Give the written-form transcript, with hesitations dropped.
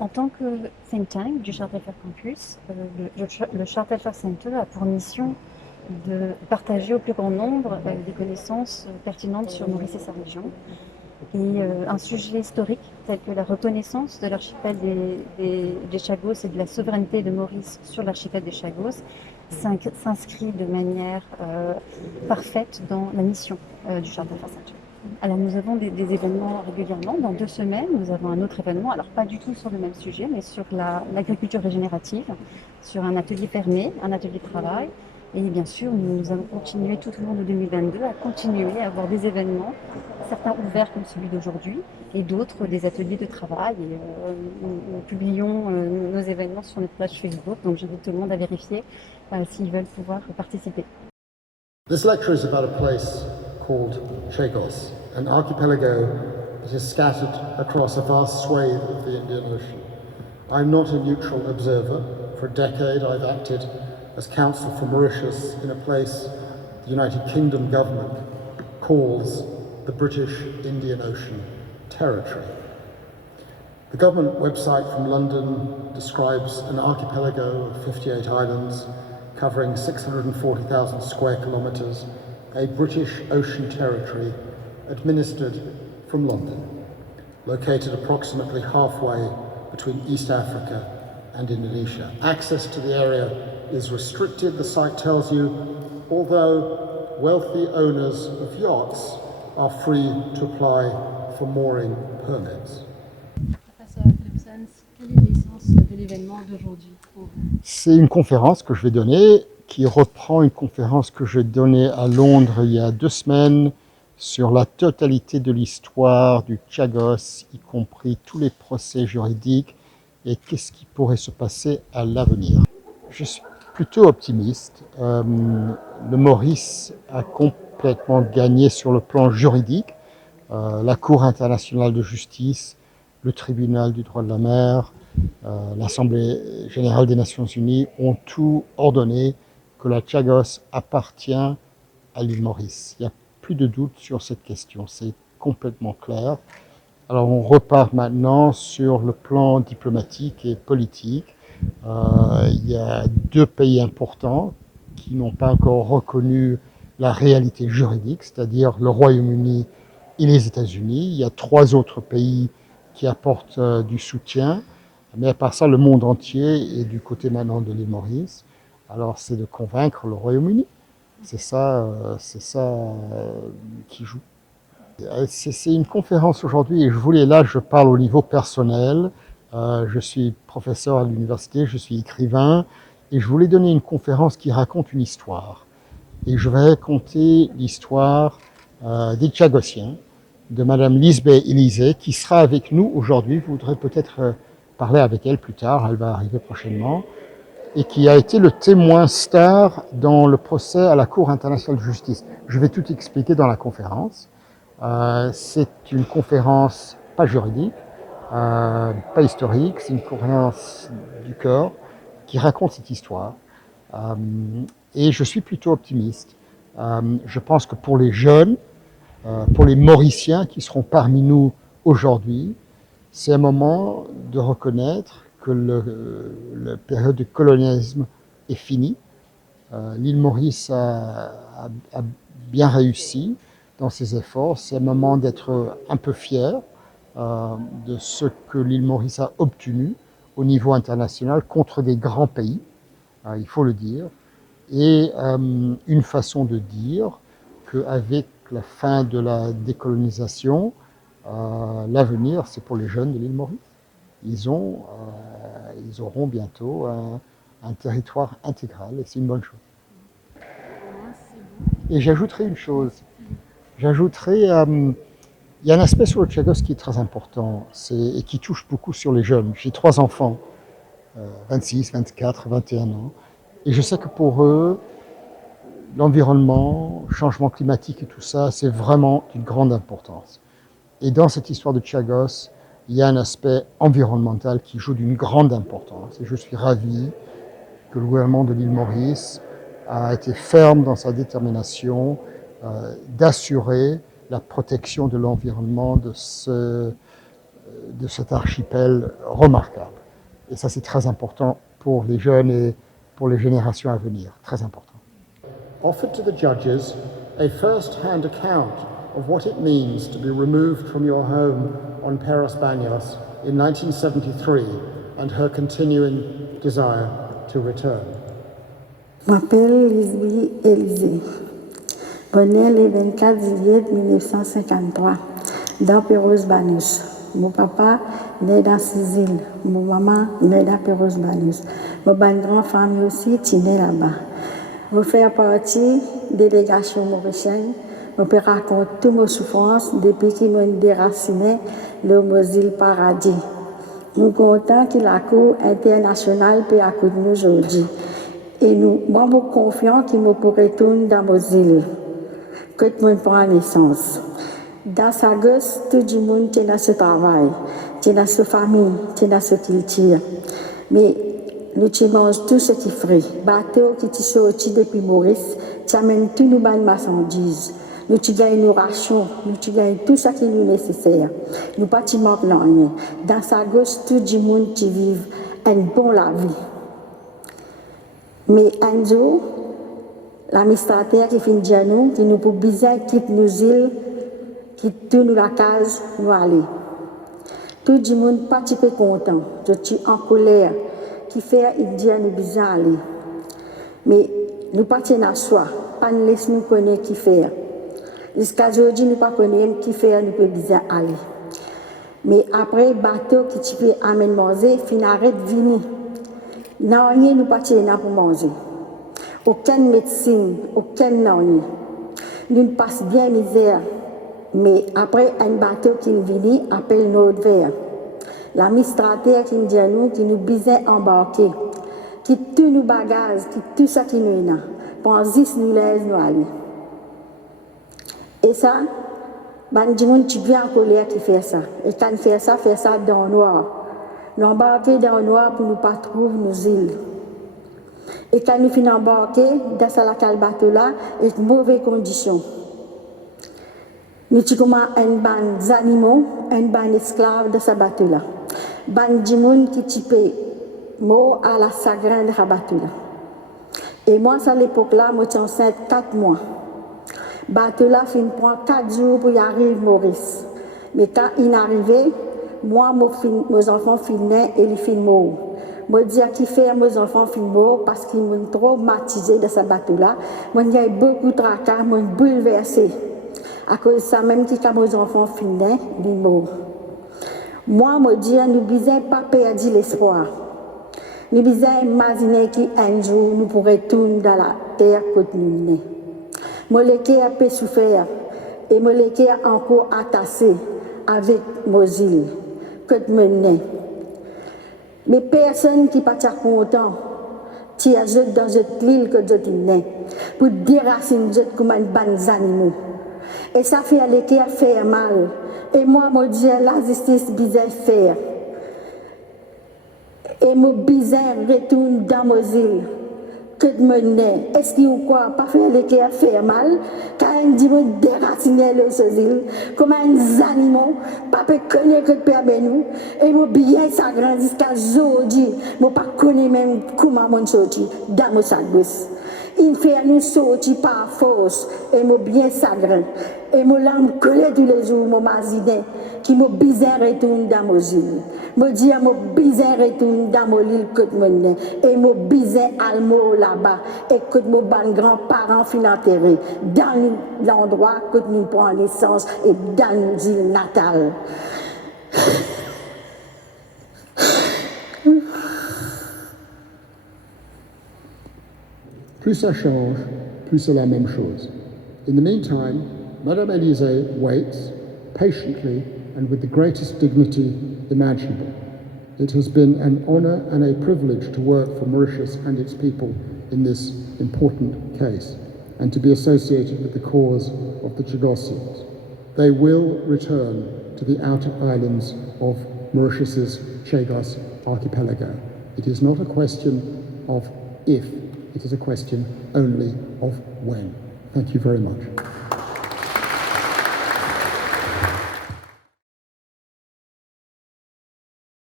En tant que think tank du Charterfer Campus, le Charterfer Center a pour mission de partager au plus grand nombre des connaissances pertinentes sur Maurice et sa région. Et un sujet historique tel que la reconnaissance de l'archipel des Chagos et de la souveraineté de Maurice sur l'archipel des Chagos s'inscrit de manière parfaite dans la mission du Charterfer Center. Alors nous avons des événements régulièrement. Dans 2 semaines, nous avons un autre événement, alors pas du tout sur le même sujet, mais sur l'agriculture régénérative, sur un atelier fermé, un atelier de travail. Et bien sûr, nous allons continuer tout au long de 2022 à continuer à avoir des événements, certains ouverts comme celui d'aujourd'hui, et d'autres des ateliers de travail. Et, nous publions nos événements sur notre page Facebook, donc j'invite tout le monde à vérifier s'ils veulent pouvoir participer. This lecture is about a place called Chagos, an archipelago that is scattered across a vast swathe of the Indian Ocean. I'm not a neutral observer. For a decade I've acted as counsel for Mauritius in a place the United Kingdom government calls the British Indian Ocean Territory. The government website from London describes an archipelago of 58 islands covering 640,000 square kilometres, a British Ocean Territory administered from London, located approximately halfway between East Africa and Indonesia. Access to the area is restricted, the site tells you, although wealthy owners of yachts are free to apply for mooring permits. Professeur Clemsens, quelle est l'essence de l'événement d'aujourd'hui pour vous? C'est une conférence que je vais donner qui reprend une conférence que j'ai donnée à Londres il y a 2 semaines sur la totalité de l'histoire du Chagos, y compris tous les procès juridiques et qu'est-ce qui pourrait se passer à l'avenir. Je suis plutôt optimiste. Le Maurice a complètement gagné sur le plan juridique. La Cour internationale de justice, le tribunal du droit de la mer, l'Assemblée générale des Nations unies ont tout ordonné que la Chagos appartient à l'île Maurice. Il n'y a plus de doute sur cette question, c'est complètement clair. Alors on repart maintenant sur le plan diplomatique et politique. Il y a 2 pays importants qui n'ont pas encore reconnu la réalité juridique, c'est-à-dire le Royaume-Uni et les États-Unis. Il y a 3 autres pays qui apportent du soutien. Mais à part ça, le monde entier est du côté maintenant de l'île Maurice. Alors c'est de convaincre le Royaume-Uni. C'est ça qui joue. C'est une conférence aujourd'hui et je parle au niveau personnel. Je suis professeur à l'université, je suis écrivain et je voulais donner une conférence qui raconte une histoire. Et je vais raconter l'histoire des Chagossiens, de Madame Lisbeth Élysée, qui sera avec nous aujourd'hui. Vous voudrez peut-être parler avec elle plus tard, elle va arriver prochainement, et qui a été le témoin star dans le procès à la Cour internationale de justice. Je vais tout expliquer dans la conférence. C'est une conférence pas juridique, pas historique, c'est une conférence du cœur qui raconte cette histoire. Et je suis plutôt optimiste. Je pense que pour les jeunes, pour les Mauriciens qui seront parmi nous aujourd'hui, c'est un moment de reconnaître que la période de colonialisme est finie. L'île Maurice a bien réussi dans ses efforts. C'est un moment d'être un peu fier de ce que l'île Maurice a obtenu au niveau international contre des grands pays, il faut le dire. Et une façon de dire qu'avec la fin de la décolonisation, l'avenir, c'est pour les jeunes de l'île Maurice. Ils auront bientôt un territoire intégral et c'est une bonne chose. Et j'ajouterai une chose. Il y a un aspect sur le Chagos qui est très important et qui touche beaucoup sur les jeunes. J'ai 3 enfants, 26, 24, 21 ans. Et je sais que pour eux, l'environnement, le changement climatique et tout ça, c'est vraiment d'une grande importance. Et dans cette histoire de Chagos, il y a un aspect environnemental qui joue d'une grande importance. Et je suis ravi que le gouvernement de l'île Maurice a été ferme dans sa détermination d'assurer la protection de l'environnement de cet archipel remarquable. Et ça, c'est très important pour les jeunes et pour les générations à venir. Très important. Offered to the judges a first-hand account of what it means to be removed from your home on Peros Banhos in 1973 and her continuing desire to return. Je m'appelle Lisby Élisée. Je suis née le 24 juillet 1953 dans Peros Banhos. Mon papa né dans ces îles, mon maman né dans Peros Banhos. Mon grande famille aussi est née là-bas. Je fais partie de la délégation mauricienne. Je peux raconter toutes mes souffrances depuis que je me déraciné le Mosile Paradis. Nous sommes contents que la Cour internationale peut accueillir nous aujourd'hui. Et nous sommes confiants qu'il me pourrait retourner dans Mosile, que tout le monde prend naissance. Dans sa gosse, tout le monde est dans ce travail, est dans sa famille, est dans sa culture. Mais nous mangeons tout ce qui est frais. Bateau qui est sorti depuis Maurice, tu amènes tous nos bonnes marchandises. Nous gagnons nos rations, nous gagnons tout ce qui nous est nécessaire. Nous ne manquons rien. Dans sa gosse, tout le monde qui vit une bonne la vie. Mais un jour, l'administrateur qui finit à nous, qui nous peut bien quitter nos îles, quitte nous la case, nous aller. Tout le monde n'est pas un peu content, je suis en colère, qui fait il dit à nous bien aller. Mais nous pas à soi, pas nous laisser nous connaître qui fait. Jusqu'à aujourd'hui, nous ne connaissons pas qui fait, nous pouvons bien aller. Mais après, le bateau qui peut amener manger, fin arrête de venir. Non, rien nous pas pour manger. Aucune médecine, aucune non. Nous ne passons bien misère. Mais après, un bateau qui vient, appelle notre verre. L'administrateur qui dit à nous, qui nous besoin embarquer, qui tous nos bagages, qui tout ça qui nous a, pour 10 nous laisse nous aller. Et ça, du monde qui vient en colère qui fait ça. Et quand il fait ça dans le noir. Nous embarquons dans le noir pour ne pas trouver nos îles. Et quand nous finissons embarquer dans ce bateau-là, avec de mauvaises conditions. Nous avons un ban d'animaux, un ban d'esclaves de ce bateau-là. Ban de monde qui type mort à la sagrin de ce bateau-là. Et moi, à l'époque-là, je suis enceinte 4 mois. Le bateau-là prend 4 jours pour y arriver à Maurice. Mais quand il est arrivé, moi, mes enfants filmaient et ils filment. Je dis à qui fait mes enfants filment parce qu'ils m'ont traumatisé de ce bateau-là. Moi, il y a beaucoup de tracas, moi, bouleversé. À cause de ça, même quand mes enfants filmaient, ils m'ont. Moi, je dis, nous ne devons pas perdre l'espoir. Nous devons imaginer qu'un jour, nous pourrons tourner dans la terre que nous sommes. Moi, les cœurs peuvent souffrir et moi, les cœurs encore attachés avec Mosile, que nous sommes. Mais personne qui n'est pas content, qui est dans cette île que nous sommes, pour déraciner comme un ban d'animaux. Et ça fait les cœurs faire mal. Et moi, je dis, la justice besoin faire. Et moi, besoin retourner dans Mosile. Que de mener, est-ce qu'il y a quoi, pas faire les cœurs faire mal, quand on dit déraciner les îles, comme un animal, pas connaître que de perdre nous, et moi bien ça grand jusqu'à aujourd'hui, moi pas connaître même comment on sorti dans mon sac. Il fait nous sortir par force, et moi bien ça grand, et moi l'âme collée tous les jours, mon mazidin, qui m'a bizarre retourne dans mon île. Je dis à mon bizarre retourne dans mon île que je et mon bizarre almo là-bas, et que mon grands-parents finissent enterrés dans l'endroit que nous prenons naissance et dans nos îles natales. Plus ça change, plus c'est la même chose. In the meantime, Madame Élisée waits patiently and with the greatest dignity imaginable. It has been an honor and a privilege to work for Mauritius and its people in this important case and to be associated with the cause of the Chagossians. They will return to the outer islands of Mauritius's Chagos archipelago. It is not a question of if, it is a question only of when. Thank you very much.